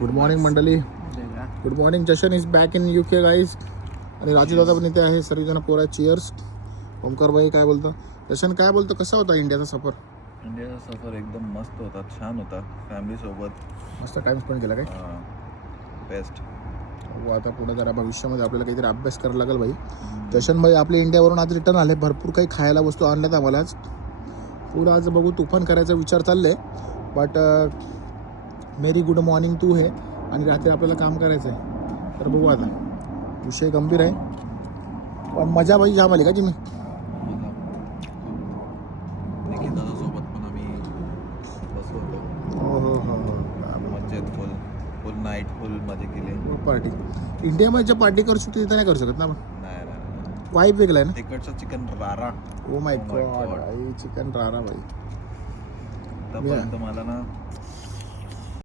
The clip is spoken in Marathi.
गुड मॉर्निंग मंडळी. Good morning. Jashan is back in UK guys. आणि राजू दादा पण इथे आहे. सर्वजण पोरा चिअर्स. ओमकार भाई काय बोलतो? जशन काय बोलतो? कसा होता इंडियाचा सफर? इंडियाचा सफर एकदम मस्त होता, छान होता. फॅमिली सोबत मस्त टाइम स्पेंड केला काय? बेस्ट. हो, आता पुढे जरा भविष्यामध्ये आपल्याला काहीतरी अभ्यास करायला लागेल भाई. जशन भाई आपले इंडियावरून आज रिटर्न आले. भरपूर काही खायला वस्तू आणल्यात आम्हाला आज. पुढं आज बघू तुफान करायचा विचार चालले. बट मेरी गुड मॉर्निंग टू है. आणि रात्री आपल्याला काम करायचं आहे. तर बघू आता. विषय गंभीर आहे पण मजा भाई जाम आली का जिमी? निखिल दादासोबत पण आम्ही बसलो होतो. हो हो हो हो. मज्जेत फुल नाईट फुल मजा केली. पार्टी इंडियामध्ये ज्या पार्टी करू शकतो तिथं नाही करू शकत ना आपण. नाही वाईब वेगळा आहे ना. तिकडचं चिकन रारा. ओ माय गॉड भाई चिकन रारा भाई. आतापर्यंत मला ना